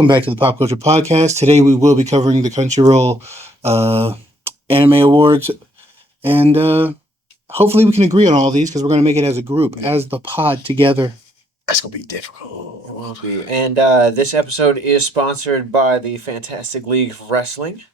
Welcome back to the Pop Culture Podcast. Today we will be covering the Crunchyroll Anime Awards, and hopefully we can agree on all these because we're going to make it as a group, as the pod together. That's going to be difficult. It will be. And this episode is sponsored by the Fantastic League of Wrestling.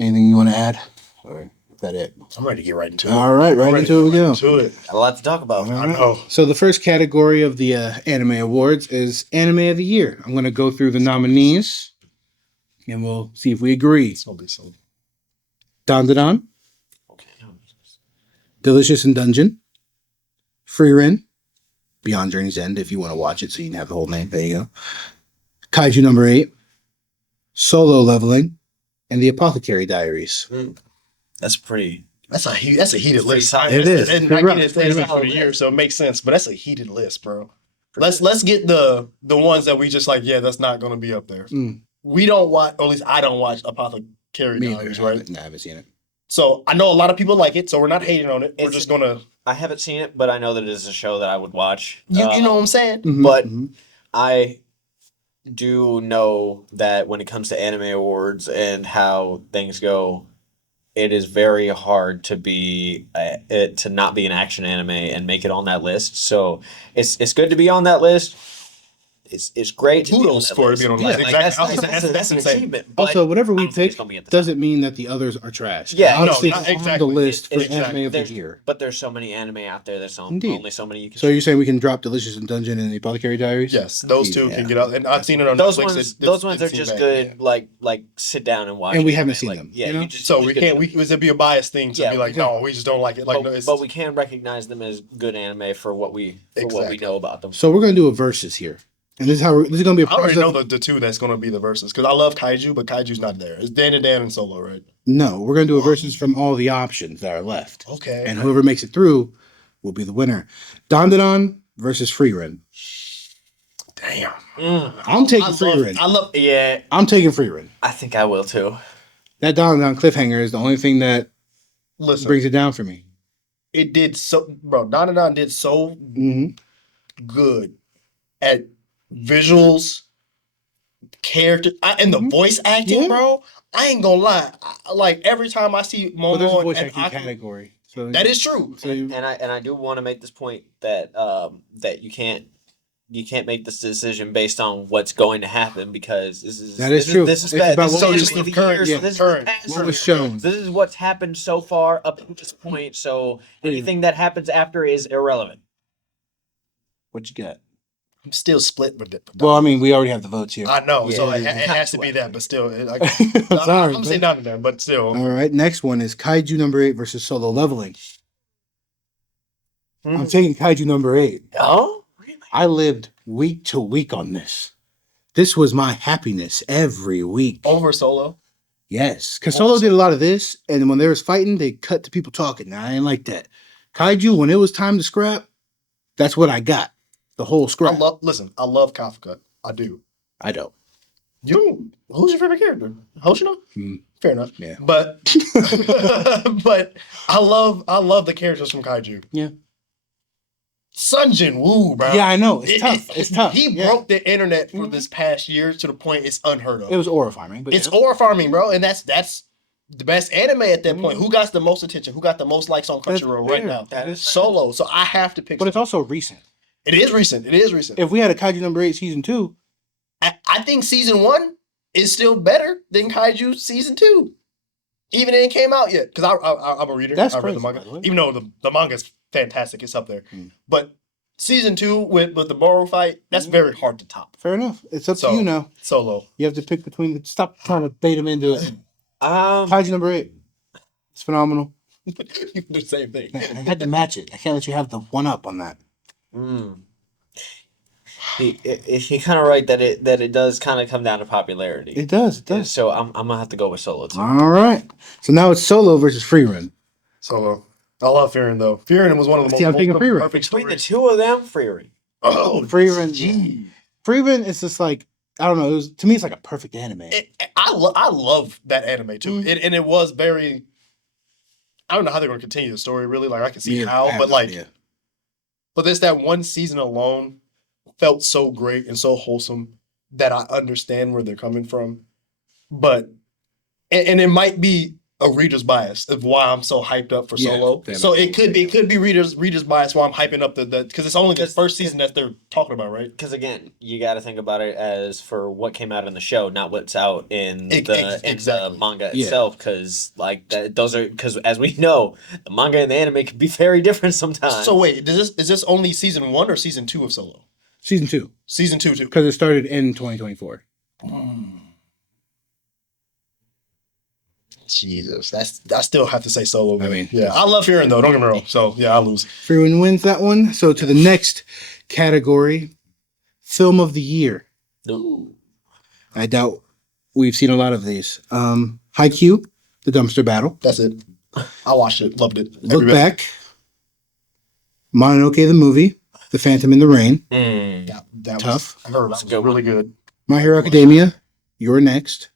Anything you want to add? Or is that it? I'm ready to get right into it. All right, right into it we go. Got a lot to talk about. All right. I know. So the first category of the Anime Awards is Anime of the Year. I'm going to go through the nominees, and we'll see if we agree. It's going to be so. Dandadan, Okay. Delicious in Dungeon, Frieren, Beyond Journey's End, if you want to watch it so you can have the whole name. There you go. Kaiju number 8, Solo Leveling, and The Apothecary Diaries. That's pretty. That's a heated list. It is. And I get it for the year, so it makes sense. But that's a heated list, bro. Let's get the ones that we just like. Yeah, that's not going to be up there. We don't watch, or at least I don't watch Apothecary Diaries, right? No, I haven't seen it. So I know a lot of people like it, so we're not hating on it. We're just gonna. I haven't seen it, but I know that it is a show that I would watch. You know what I'm saying? Mhm, But mhm. I do know that when it comes to anime awards and how things go, it is very hard to be to not be an action anime and make it on that list. So it's good to be on that list. It's great to Kudos be on that for it list. being on the Yeah, list. like, Exactly. that's an insane. achievement. But Also, whatever I we don't think pick it's gonna be at the top. doesn't mean that the others are trash. Yeah, Obviously, no, it's not on the exactly. list for Exactly. Anime of the There's- Year. But there's so many anime out there. There's Indeed. only so many you can. So you're saying we can drop Delicious in Dungeon and The Apothecary Diaries? Yes, those two Yeah. can get out, and I've seen it on those Netflix. those ones are it's just bad, good. yeah. Like sit down and watch. And we it. haven't I mean, seen like, them, Yeah, you know? you just So you we just can't. get to- It'd be a biased thing to Yeah, be like, yeah. no, we just don't like it. Like, no, But, it's, but we can recognize them as good anime for what we Exactly. know about them. So we're going to do a versus here. And this is how this is going to be a I already process. know the two that's going to be the verses because I love Kaiju, but Kaiju's not there. It's Dan and Solo, right? No, we're going to do a versus from all the options that are left. Okay. And whoever makes it through will be the winner. Dandadan versus Frieren. Damn. I'm taking Frieren. I love. Yeah, I'm taking Frieren. I think I will too. That Dandadan cliffhanger is the only thing that Listen, brings it down for me. it did so, bro. Don did so Mm-hmm. good at visuals, character, and the voice acting, Yeah. bro. I ain't gonna lie. Like every time I see But there's a Momo voice and acting Aqua, category. So that is true. So you- And I do want to make this point that that you can't make this decision based on what's going to happen because That is true. This is It's bad. about This is what anime was- of the current- year, yeah, so this is current. past what was year. shown. This is what's happened so far up to this point. So anything that happens after is irrelevant. What you got? I'm still split with it. Well, I mean, we already have the votes here. I know, so Yeah. it has to be that, but still, Sorry, I'm saying not in there, but still. All right, next one is Kaiju number 8 versus Solo Leveling. I'm taking Kaiju number 8. Oh, really? I lived week to week on this. This was my happiness every week. Over Solo. Yes, because Solo did a lot of this, and when they was fighting, they cut to people talking. Now, I ain't like that. Kaiju, when it was time to scrap, that's what I got. The whole scrap. I love Kafka. I do. I don't. You don't, who's your favorite character? Hoshino? Fair enough. Yeah. But but I love the characters from Kaiju. Yeah. Sunjin Woo, bro. Yeah, I know. It's tough. It's tough. He Yeah. broke the internet for this past year to the point it's unheard of. It was aura farming, but It's yeah. aura farming, bro, and that's the best anime at that point. Who got the most attention? Who got the most likes on That's Crunchyroll right fair. now? That is Solo. So I have to pick. But it's also recent. It is recent. It is recent. If we had a Kaiju number 8 season 2, I think season 1 is still better than Kaiju season 2, even it ain't came out yet. Because I'm a reader. That's I read crazy, the manga, by the way. even though the manga's fantastic. It's up there. Mm. But season 2 with the Boru fight, that's very hard to top. fair enough. It's up So- to you now. Solo. You have to pick between the. Stop trying to bait him into it. Um, Kaiju number 8. It's phenomenal. You can do the same thing. I had to match it. I can't let you have the one up on that. He kind of right that it does kind of come down to popularity. It does. It does. So I'm gonna have to go with Solo too. All right. So now it's Solo versus Frieren. Solo. I love Fearin though. Fearin was one of the See, I'm thinking Frieren. perfect Between the stories. two of them, Freery. Oh, Frieren. gee. Frieren is just like, I don't know. It was, to me, it's like a perfect anime. I love that anime too. Mhm. And it was very. I don't know how they're going to continue the story. Really, like I can see Yeah, I how, have but no like, idea. but this that one season alone felt so great and so wholesome that I understand where they're coming from, but and it might be a reader's bias of why I'm so hyped up for Yeah, Solo. that So makes it could be reader's bias why I'm hyping up the because it's only the first season that they're talking about, right? Because again, you got to think about it as for what came out in the show, not what's out in Exactly. the manga Yeah. itself. Because those are because as we know, the manga and the anime can be very different sometimes. So wait, is this only season 1 or season 2 of Solo? Season 2. Season 2 too. Because it started in 2024. Jesus, I still have to say Solo. Man. I mean, yeah, I love hearing though. Don't get me wrong. So yeah, I lose. Freeman wins that one. So to the next category, film of the year. Ooh. I doubt we've seen a lot of these. Haikyuu, The Dumpster Battle. That's it. I watched it, loved it. Look Back, Mononoke the Movie, The Phantom in the Rain. That Tough. I heard that was really good. My Hero Academia, You're Next,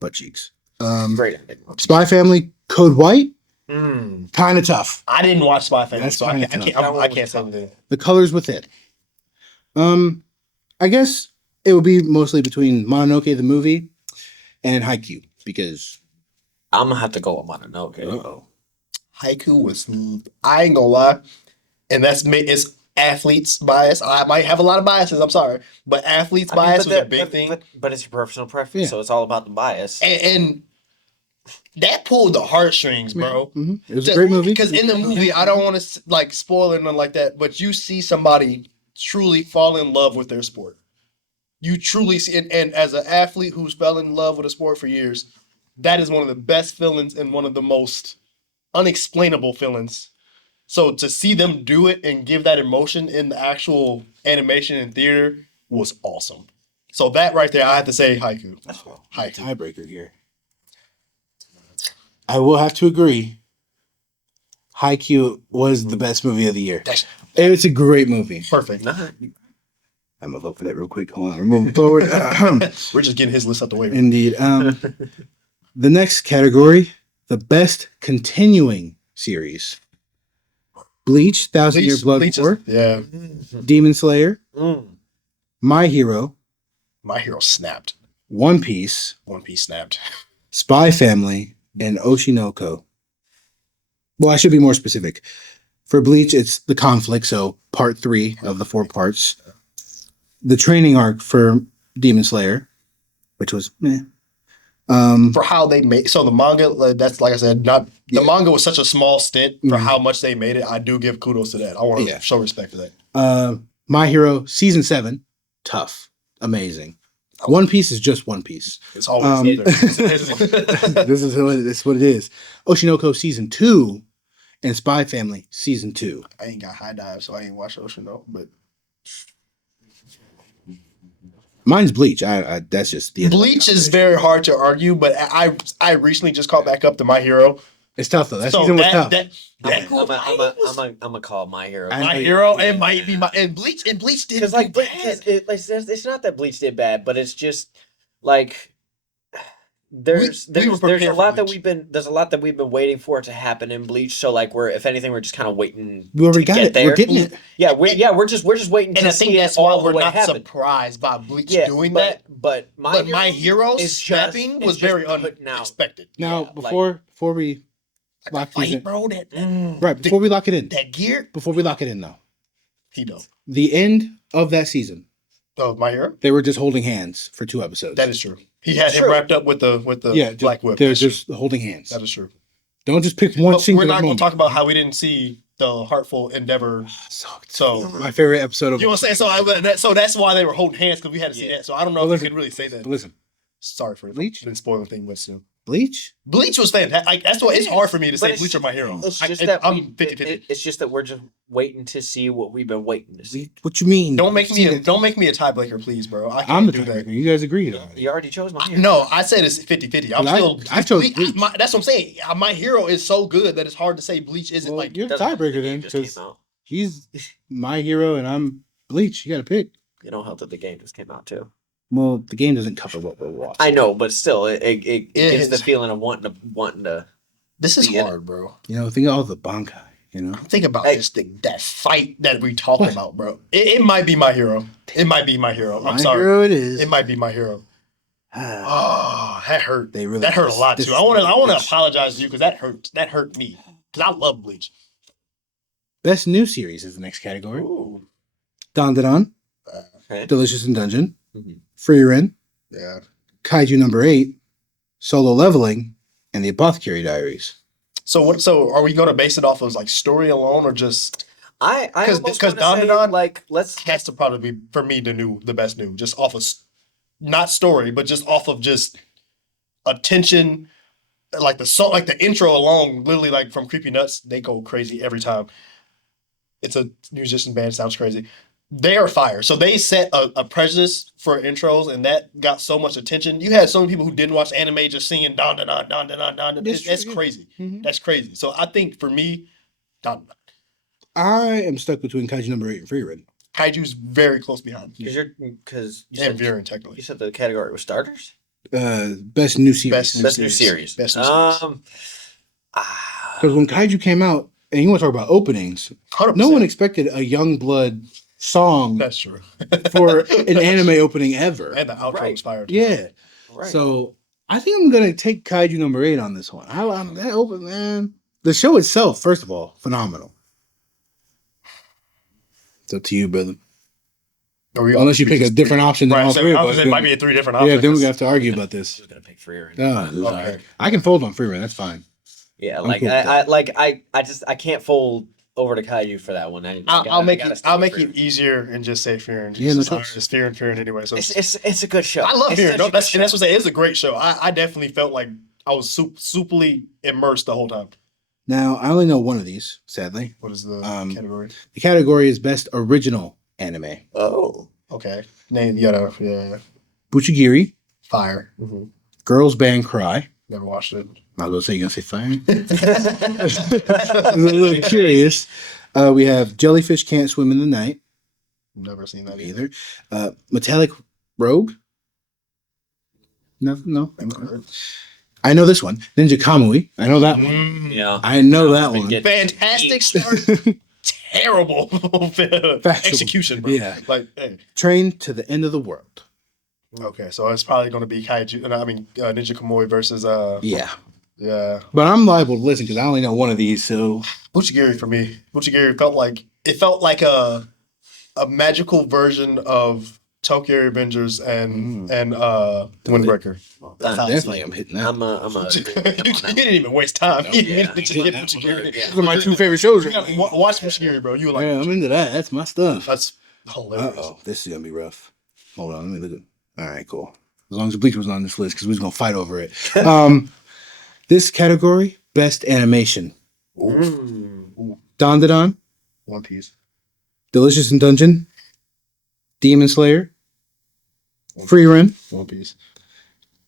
Butt Cheeks. Great. Spy Family, Code White, Mm. kind of tough. I didn't watch Spy Family, That's so I kinda can't say anything. The Colors Within. I guess it would be mostly between Mononoke the movie and Haikyuu because I'm gonna have to go with Mononoke. Haiku was, I ain't gonna lie, and it's athletes bias. I might have a lot of biases. I'm sorry, but athletes bias was a big thing, But it's your personal preference, Yeah. so it's all about the bias. and that pulled the heartstrings, bro. Mhm. It was a great movie. Because in the movie, I don't want to like spoil it or nothing like that, but you see somebody truly fall in love with their sport. You truly see, and as an athlete who's fell in love with a sport for years, that is one of the best feelings and one of the most unexplainable feelings. So to see them do it and give that emotion in the actual animation and theater was awesome. So that right there, I have to say Haiku. Haiku. Tiebreaker here. I will have to agree. Haikyuu was the best movie of the year. That's It's a great movie. perfect. Nah, I'm gonna vote for that real quick. Hold on, we're moving forward. We're just getting his list out the way. Indeed. The next category, the best continuing series. Bleach, Thousand Year Blood Bleach is- War, yeah. Demon Slayer, Mm. My Hero, My Hero snapped. One Piece, One Piece snapped. Spy Family, and Oshinoko. Well, I should be more specific. For Bleach, it's the conflict, so part 3 of the 4 parts. The training arc for Demon Slayer, which was meh. For how they made so the manga, that's like I said, not the manga was such a small stint for how much they made it. I do give kudos to that. I want to show respect for that. My Hero season 7, tough, amazing. One Piece is just One Piece. It's always there. This is what it is. Oshinoko season 2 and Spy Family season 2. I ain't got High Dive, so I ain't watched Ocean though. But Mine's Bleach. I that's just the Bleach is very hard to argue. But I recently just caught back up to My Hero. It's tough though. That So season was tough. I'm a call My Hero. My Hero, it might be my and Bleach did Because it's not that Bleach did bad, but it's just like there's we were a prepared lot for that we've been waiting for it to happen in Bleach. So like we're if anything we're just kind of waiting. We already got get it. there. We're getting it. Yeah, we're just waiting and to I think see that's it why all we're the way not happen. surprised by Bleach Yeah, doing but, that. But My Hero is snapping just- was it's just very putting out- unexpected. Now Yeah, before we lock these in, bro, that right before we lock it in, that gear, before we lock it in though, he does. the end of that season, Oh, My Hero. they were just holding hands for 2 episodes. That is true. He had him True. wrapped up with the black whip. They're That's true. just holding hands. That is true. Don't just pick one But singular we're not going moment. to talk about how we didn't see the Heartful Endeavor. So My favorite episode of. you know what I'm saying? So that's why they were holding hands because we had to see that. So I don't know Well, if listen. you could really say that. Listen, Sorry for Bleach? didn't spoil the thing, but still. Bleach. Bleach was fantastic. Like, that's why it's hard for me to But say it's- Bleach or My Hero. It's just that I'm 50-50. It's just that we're just waiting to see what we've been waiting to see. What you mean? Don't make me See a, that- don't make me a tiebreaker, please, bro. I can't I'm the do that. tiebreaker. You guys agreed on it. You already chose My Hero. No, I said it's 50-50. I'm Well, still. I chose Bleach. That's what I'm saying. My Hero is so good that it's hard to say Bleach isn't Well, like. you're the Doesn't help that tiebreaker the then, game just came because out. he's My Hero and I'm Bleach. You got to pick. You don't help that the game just came out too. Well, the game doesn't cover what we're watching. I know, but still, it gives the is. feeling of wanting to. This is Yeah. hard, bro. You know, think of all the Bankai You know, Think about this thing, that fight that we talked about, bro. It might be my hero. It might be my hero. I'm sorry. Hero it is. It might be my hero. Oh, that hurt. They really That hurt a lot this- too. I want to apologize to you because that hurt. That hurt me because I love Bleach. Best new series is the next category. Ooh. Dandadan, Okay. Delicious in Dungeon, Mhm. Frieren, Yeah. Kaiju number 8, Solo Leveling, and the Apothecary Diaries. So what? So are we going to base it off of like story alone or just? I 'Cause- almost 'cause wanna say, Dandadan- like let's Has to probably be for me the best new, just off of not story, but just off of just attention. Like the song, like the intro alone, literally like from Creepy Nuts, they go crazy every time. It's a musician band, sounds crazy. They are fire. So they set a prejudice for intros, and that got so much attention. You had so many people who didn't watch anime just singing don don don don don don. That's crazy. Mhm. That's crazy. So I think for me, don. I am stuck between Kaiju number 8 and Frieren. Kaiju's very close behind. because you And said Viren technically. you said the category was starters. Best new series. Best Best new series. Best new series. Because when Kaiju came out, and you want to talk about openings, 100%. no one expected a Young Blood song That's true. for an anime opening ever. And the outro Right. was fire. too. Yeah. Right. So I think I'm gonna take Kaiju number 8 on this one. I'm that open, man. The show itself, first of all, phenomenal. It's up to you, brother. Unless you pick a different option than Right, all so three of I us. was- it then- might be 3 different yeah, options. then we have to argue about this. I was gonna pick Frieren. Okay. I can fold on Freeman. That's fine. Yeah, I'm like cool with I can't fold over to Kaiju for that one. I'll make it easier and just say Fear and Yeah, no it's touch. Fear and anyway. So It's a good show. I love It's Fear. such No, a good that's show. what I'm saying. It's a great show. I definitely felt like I was superly immersed the whole time. Now I only know one of these. Sadly, What is the category? the category is best original anime. Oh. Okay, name yeah, Buchigiri, Fire. Girls Band Cry. Never watched it. I was gonna say you're gonna say fire. I'm a little curious. We have Jellyfish Can't Swim in the Night. Never seen that Either. Metallic Rogue. No. I know this one. Ninja Kamui. I know that one. Yeah. I know that one. Fantastic start. Terrible execution, bro. Yeah. Like, hey. Train to the End of the World. Okay, so it's probably going to be Kaiju. I mean, Ninja Kamui versus Yeah. yeah. But I'm liable to listen because I only know one of these. So Buchigiri for me. Buchigiri felt like a magical version of Tokyo Revengers and Windbreaker. definitely I'm hitting that. I'm a You didn't even waste time. You Yeah. just hit Buchigiri. Those are my two favorite shows. You gotta watch Buchigiri, bro. You were like, Yeah, I'm into that. That's my stuff. that's hilarious. Oh, this is gonna be rough. Hold on, let me look at. All right, cool. As long as Bleach was on this list, because we was gonna fight over it. This category, best animation: Dandadan, One Piece. Delicious in Dungeon, Demon Slayer, Frieren, One Piece.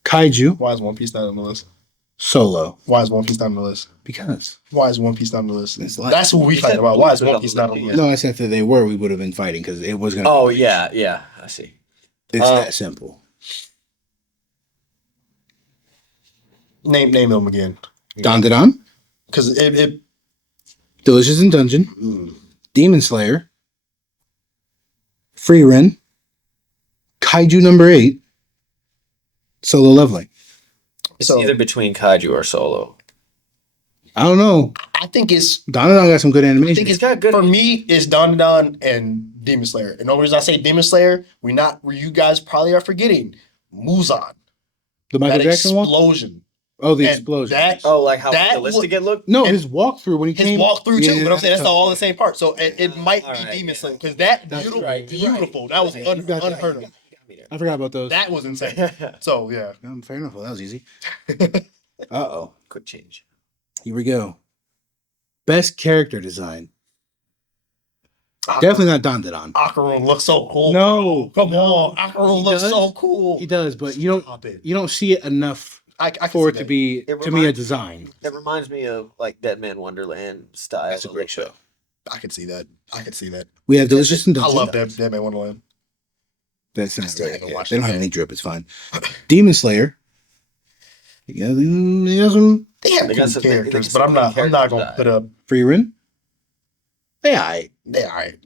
Kaiju, Why is One Piece not on the list? Solo. Why is One Piece not on the list? Because Why is One Piece not on the list? It's like- That's what we You fight said about. Why is Bleach was One on Piece the not on list, the yeah. list? no, I said that they were, we would have been fighting because it was gonna. Oh yeah, I see. It's that simple. Name them again. Dandadan, Because it Delicious in Dungeon, Demon Slayer, Frieren, Kaiju number 8, Solo Leveling. It's So- either between Kaiju or Solo. I don't know. I think it's Dandadan got some good animation. I think it's got good- for me. It's Dandadan and Demon Slayer. And the only reason I say Demon Slayer, you guys probably are forgetting Muzan. the Michael That Jackson one. explosion. Oh, the And explosion. That Oh, like how That realistic it looked? No, and his walkthrough when he his came. walkthrough too. Yeah, But I'm saying that's tough. all the same part. So it might All be right, Demon yeah. Slayer because that That's beautiful, right. beautiful. That was You got that. unheard of. I forgot about those. That was insane. So yeah, Fair enough. Well, that was easy. Uh-oh. Quick change. Here we go. Best character design. Definitely not Dandadan. Akarum looks so cool. No, Come no. on, Akarum He looks does. so cool. He does, but you Stop it. don't see it enough I can for see it to that. be It to me a reminds- design. It reminds me of like Dead Man Wonderland style. That's a great show. I can see that. I can see that. We have Delicious and I Dungeon. love Dead Man Wonderland. That's not still right. haven't Yeah, watched they don't it have yet. any drip. It's fine. Demon Slayer. Yeah, they got some They have They cool got some- characters, they but got I'm some not good gonna character put up. Frieren, They alright. They all right.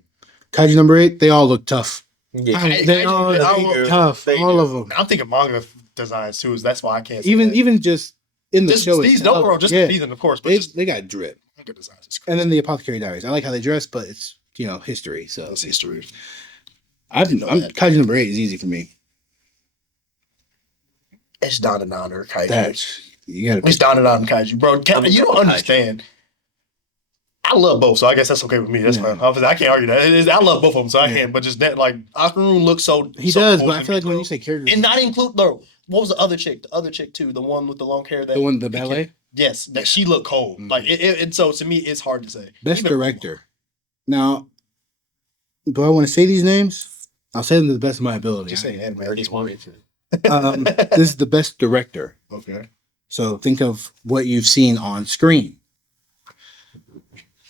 Kaiju number 8, they all look tough. Yeah. They all look tough. All of them. I'm thinking manga designs too. That's why I can't. Say Even just in the just show these itself. no, bro. Just these, of course. But They got drip. manga designs. Is And then the Apothecary Diaries. I like how they dress, but it's history. So that's history. I'm Kaiju number 8 is easy for me. It's Donanon or Kaiju. You gotta. It's Donanon and Kaiju, bro. I'm You don't Kaiju. understand. I love both, so I guess that's okay with me. That's fine. Obviously, I can't argue that. I love both of them, so I can't. But just that, like, Oscar Room looks so. He so does, cool but to I feel me, like when bro. you say characters, And not include what was the other chick? The other chick too, the one with the long hair. the ballet. Yes, that she looked cold. Mhm. Like it. So to me, it's hard to say. Best Even- director. Now, do I want to say these names? I'll say them to the best of my ability. Just say anime. I just want me to. This is the best director. Okay. So think of what you've seen on screen.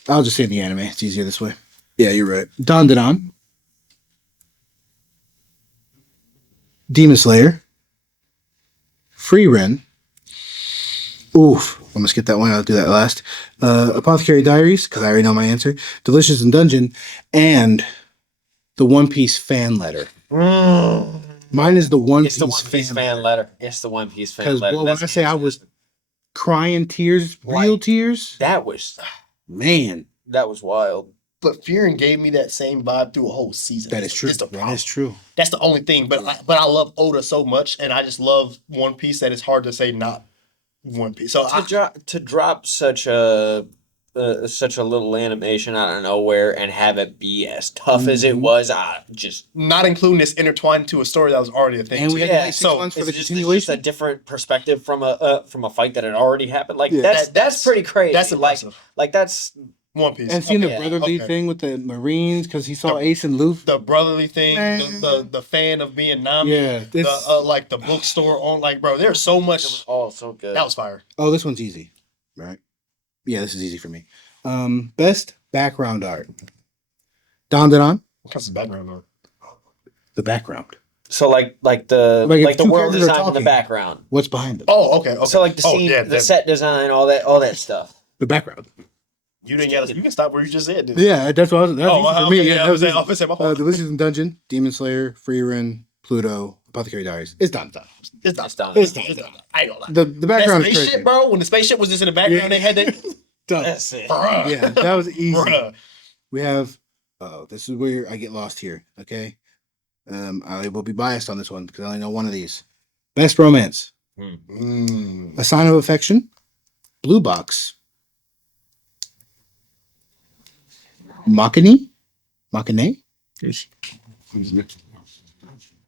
I'll just say the anime. It's easier this way. Yeah, you're right. Dandadan. Demon Slayer. Free Ren. Oof. I'm going to skip that one. I'll do that last. Apothecary Diaries, because I already know my answer. Delicious in Dungeon. And the One Piece fan letter. Mine is the One It's the Piece One Piece fan letter. It's the One Piece fan Because letter. when I say I was crying tears, real tears, that was man. wild. But Fearing gave me that same vibe through a whole season. That is true. It's the That problem. is true. That's the only thing. But I love Oda so much, and I just love One Piece that it's hard to say not One Piece. So To drop such a little animation out of nowhere and have it be as tough as it was, I just not including this intertwined to a story that was already a thing. And too. we had Yeah, to wait 6 so months for it's the just continuation. a different perspective from a fight that had already happened. Like Yeah. that's pretty crazy. That's impressive. Like that's One Piece. And seeing the Okay, brotherly okay. thing with the Marines because he saw Ace and Luffy. The brotherly thing, Man. the fan of being Nami, Yeah, this- like the bookstore on, like, bro, there's so it much. was all so good. That was fire. Oh, this one's easy, right? Yeah, this is easy for me. Best background art. Dandadan. What kind of background on? The background. So like if the two world characters are design in the talking. background. What's behind them? Oh, okay. So like the scene, the set design, all that stuff. The background. You didn't get. You can stop where you just said. Dude. Yeah, that's what I was. That's easy for me. okay, Yeah, I that was was saying, easy. my fault. Delicious in Dungeon, Demon Slayer, Free Ren, Pluto, Apothecary Diaries. It's done. It's not. It's done. It's done. I ain't gonna lie. The That background is spaceship, crazy. bro. When the spaceship was just in the background, Yeah. they had that. Done. That's it. Bruh. Yeah, that was easy. Bruh. We have. Oh, this is where I get lost here. Okay, I will be biased on this one because I only know one of these. Best romance: A Sign of Affection, Blue Box, Machine.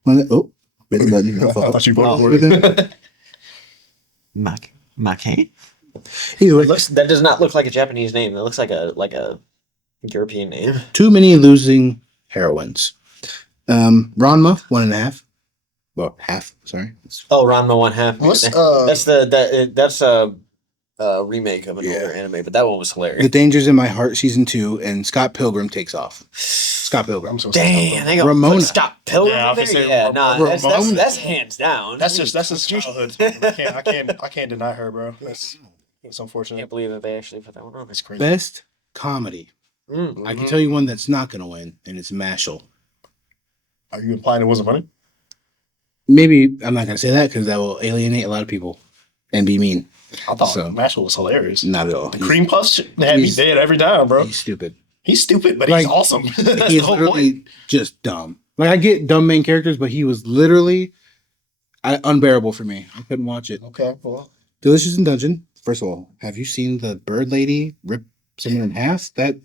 Oh, bit of button. I thought you Oh, voted. Mackay? Either way, That does not look like a Japanese name. It looks like a European name. too many losing heroines. Ranma 1.5. Well, half. Sorry. Oh, Ranma 1/2. What's, That's a remake of an Yeah. older anime, but that one was The hilarious. Dangers in My Heart season 2, and Scott Pilgrim takes off. Scott Pilgrim. I'm so Damn, they got Ramona. Scott Pilgrim. Yeah, I was there? gonna say Yeah, nah, Ramona. that's hands down. That's his childhood. I can't deny her, bro. That's I unfortunate. can't believe that they actually put that one on. That's crazy. Best comedy. Mm. I can tell you one that's not going to win, and it's Mashal. Are you implying it wasn't funny? Maybe I'm not going to say that because that will alienate a lot of people and be mean. I thought So- Mashal was hilarious. Not at all. The cream puffs had me he's- dead every time, bro. He's stupid. He's stupid, but Like, he's awesome. That's He's the whole literally point. just dumb. Like, I get dumb main characters, but he was literally unbearable for me. I couldn't watch it. Okay, well, Delicious in Dungeon. First of all, have you seen the bird lady rip someone in half? That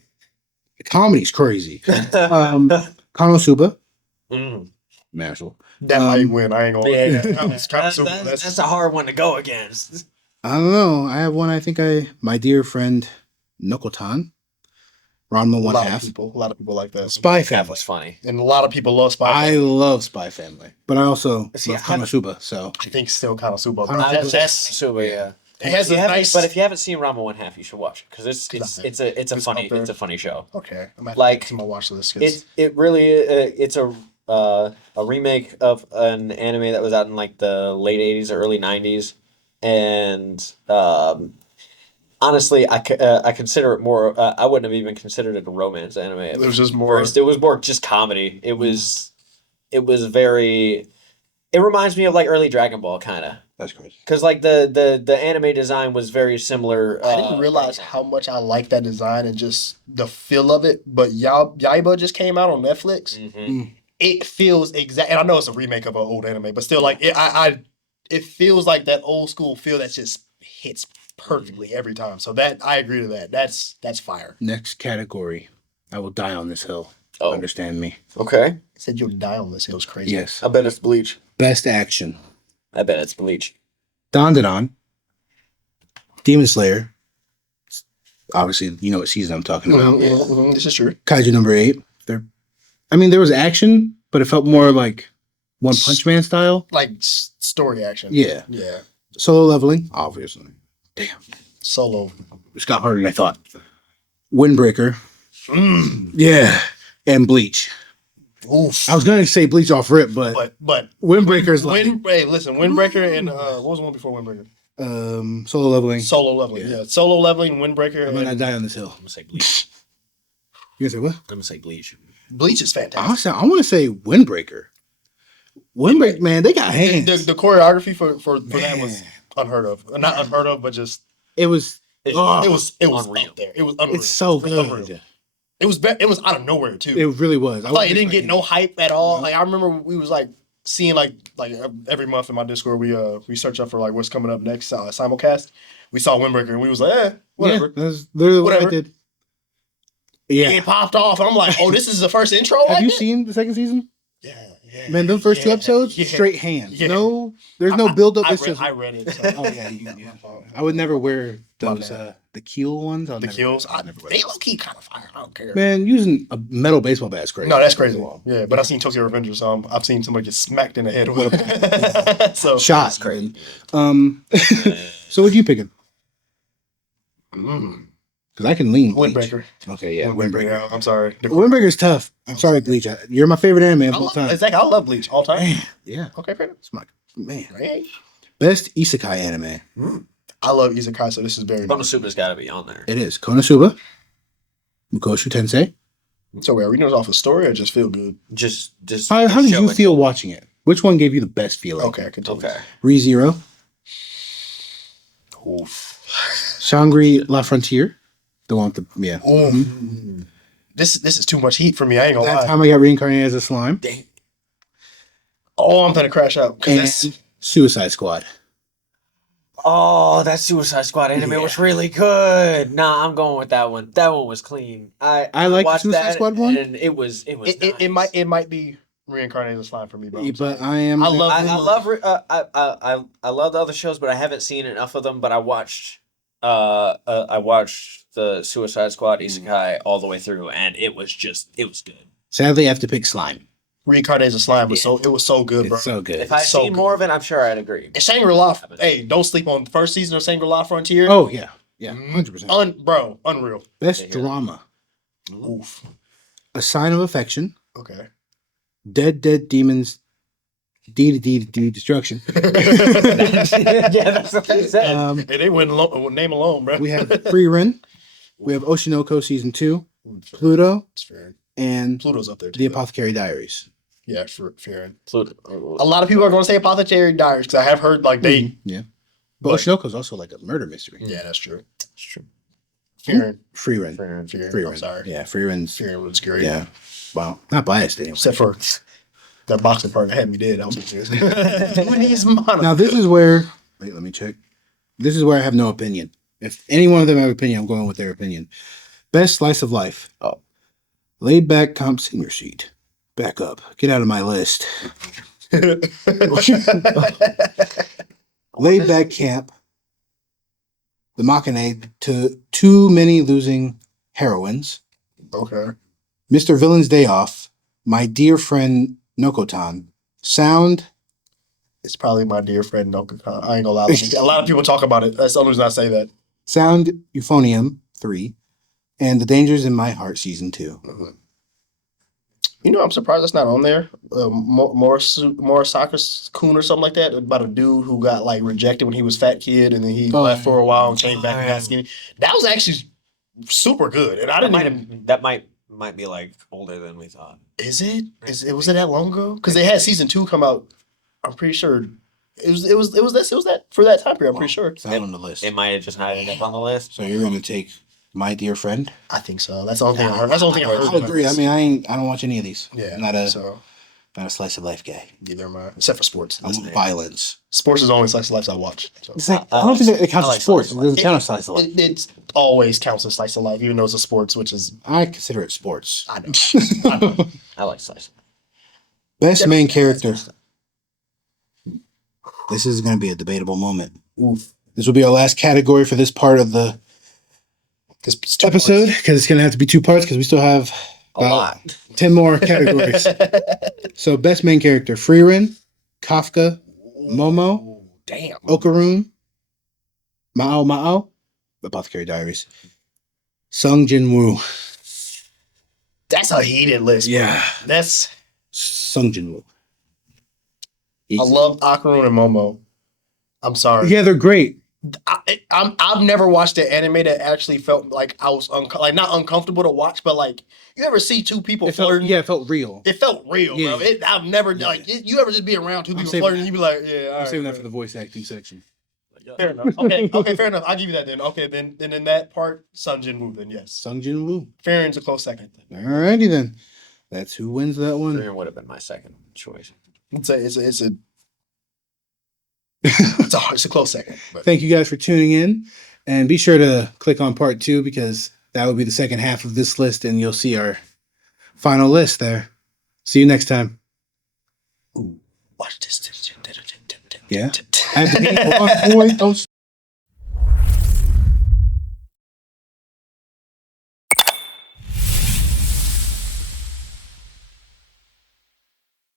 comedy's crazy. Konosuba, Mm. Mashal. that might win. I ain't gonna. Yeah, That was kind of super. that's a hard one to go against. I don't know. I have one. I think my dear friend Nokotan, Ranma a one lot of half. people. A lot of people like that. Spy That Family. was funny. And a lot of people love Spy. I love Spy Family, but I also See, love I haven't- Konosuba. So I think still kind of super. Konosuba- That's So yeah. it has If you a haven't- nice. But if you haven't seen Ranma 1/2, you should watch it because it's It's a funny out there. it's a funny show. Okay, I'm Like, to my watch list. It really it's a remake of an anime that was out in like the late 80s or early 90s, and honestly, I consider it more. I wouldn't have even considered it a romance anime. It was just more. First, it was more just comedy. It was very. It reminds me of like early Dragon Ball, kind of. That's crazy. Because like the anime design was very similar. I didn't realize how much I liked that design and just the feel of it. But Yaiba just came out on Netflix. Mm-hmm. It feels exact, and I know it's a remake of an old anime, but still, like it feels like that old school feel that just hits perfectly every time. So that I agree to that. That's fire. Next category. I will die on this hill. Oh. Understand me. Okay. I said you'll die on this hill. It's crazy. Yes. I bet it's Bleach. Best action. I bet it's Bleach. Dandadan. Demon Slayer. Obviously, you know what season I'm talking about. This is true. Kaiju number 8. There was action, but it felt more like One Punch Man style. Like story action. Yeah. Yeah. Solo leveling, obviously. Damn. Solo. It's got harder than I thought. Windbreaker. Yeah. And Bleach. Oof. I was going to say Bleach off rip, but Windbreaker's like... Hey, listen, Windbreaker and what was the one before Windbreaker? Solo leveling. Solo leveling. Yeah. Solo leveling, Windbreaker. I'm going to die on this hill. I'm gonna say Bleach. You going to say what? I'm gonna say Bleach. Bleach is fantastic. I want to say Windbreaker. Windbreaker, man, they got hands. The choreography for that was unheard of. Not unheard of, but just It was it was unreal. up there. It was unreal. It's so It was unreal. good. It was out of nowhere too. It really was. Like it didn't get no hype at all. Like I remember we was like seeing like every month in my Discord we search up for like what's coming up next simulcast. We saw Windbreaker and we was like, whatever. Yeah, that's literally what I Whatever. did. Yeah. It popped off. And I'm like, oh, this is the first intro. Have like you that? seen the second season? Yeah. Man, those first 2 episodes, yeah. straight hands. Yeah. No, there's no build up. I It's just. read it. So. Oh yeah, yeah. I would never wear those the keel ones. The kills, they low key kind of fire. I don't care. Man, using a metal baseball bat is crazy. No, that's crazy. Yeah, but I've seen Tokyo Revengers, so I've seen somebody get smacked in the head with it. So Shots, crazy. So what'd you pick? Because I can lean Bleach. Windbreaker. Okay, yeah, Windbreaker. Windbreaker. Yeah, I'm sorry. Windbreaker's tough. I'm sorry, Bleach. You're my favorite anime of all time. Exactly. I love Bleach all time. Man, yeah. Okay, fair enough. It's my man. Right. Best isekai anime. I love Isekai, so this is very. Konosuba's got to be on there. It is Konosuba, Mukoshu Tensei. So, are we doing it off a story or just feel good? Just. How did you show it. feel watching it? Which one gave you the best feeling? Okay, I can tell. Okay. ReZero, Oof. Shangri-La Frontier, the one with the yeah. Oof. This is too much heat for me. I ain't gonna That lie. time I got reincarnated as a slime. Dang. Oh, I'm gonna crash out. 'Cause And that's- Suicide Squad. Oh, that Suicide Squad anime was really good. Nah, I'm going with that one. That one was clean. I like the watched Suicide that Squad one. and it was. it might be reincarnated as slime for me, bro. But I am. I love. I love the other shows, but I haven't seen enough of them. But I watched the Suicide Squad Isekai all the way through, and it was good. Sadly, I have to pick slime. Reincarnated as slime was it was so good, bro. It's so good. If I So seen good. more of it, I'm sure I'd agree. And Shangri-La, hey, don't sleep on the first season of Shangri-La Frontier. Oh yeah, 100%. Bro, unreal. Best Yeah. drama. Oof. A Sign of Affection. Okay. Dead Demons. D Destruction. Yeah, that's what they said. Hey, they went name alone, bro. We have Free Ren. We have Oshinoko Season 2. Pluto. It's fair. And Pluto's up there too. The Apothecary Diaries. Yeah, fair. Pluto. A lot of people are going to say Apothecary Diaries because I have heard like they. Yeah. But Oshinoko's also like a murder mystery. Yeah, that's true. It's true. Fearing. Free Ren. Free Ren. I'm sorry. Yeah, Free Ren's. Fearing was great. Yeah. Wow. Not biased anyway. Except for that boxing part that had me dead. I was serious. Now this is where. Wait, let me check. This is where I have no opinion. If any one of them have opinion, I'm going with their opinion. Best slice of life. Oh. Laid back comps in your seat. Back up. Get out of my list. Laid back camp. The Machine to too many losing heroines. Okay. Mr. Villain's Day Off. My dear friend Nokotan. Sound. It's probably my dear friend Nokokan. I ain't gonna lie. A lot of people talk about it. That's the only reason I say that. Sound Euphonium 3. And The Dangers in My Heart Season 2. You know, I'm surprised that's not on there. Morris Kun or something like that, about a dude who got like rejected when he was fat kid, and then he left for a while and came back and got skinny. That was actually super good, and I didn't even. That might be like older than we thought. Is it? Was it that long ago? Because they had season 2 come out. I'm pretty sure it was that for that time period. I'm pretty sure It's not on the list. It might have just not ended up on the list. So you're gonna take My Dear Friend? I think so. That's the only thing I heard. That's the only thing I heard. I agree. I mean, I don't watch any of these. Yeah, I'm not a slice of life guy. neither am I, except for sports. I'm violence. Sports is the only slice of life I watch. So. It's like, I don't think it counts as sports. It doesn't count as slice of life. It always counts as slice of life, even though it's a sports, which is I consider it sports. I know. I like slice. Best main character. This is going to be a debatable moment. Oof. This will be our last category for this part of the episode because it's going to have to be 2 parts because we still have A lot. 10 more categories. So, best main character: Frieren, Kafka, Momo, Damn. Okaroon, Mao Mao, The Apothecary Diaries, Sung Jin Woo. That's a heated list. Bro. Yeah. That's. Sung Jin Woo. I love Akaroon and Momo. I'm sorry. Yeah, they're great. I've never watched an anime that actually felt like I was like not uncomfortable to watch, but like you ever see 2 people flirting? It felt real. It felt real, Yeah. bro. I've never you ever just be around 2 people flirting and you be like, yeah, all I'm right, saving that bro. for the voice acting section. Fair enough. Okay, fair enough. I'll give you that then. Okay, then in that part, Sun Jin Woo, then yes. Sung Jin Woo. Farron's a close second. Alrighty then. That's who wins that one. Frieren would have been my second choice. It's a close second. But. Thank you guys for tuning in. And be sure to click on part 2 because that will be the second half of this list and you'll see our final list there. See you next time. Ooh, watch this. Yeah. I have to be on point.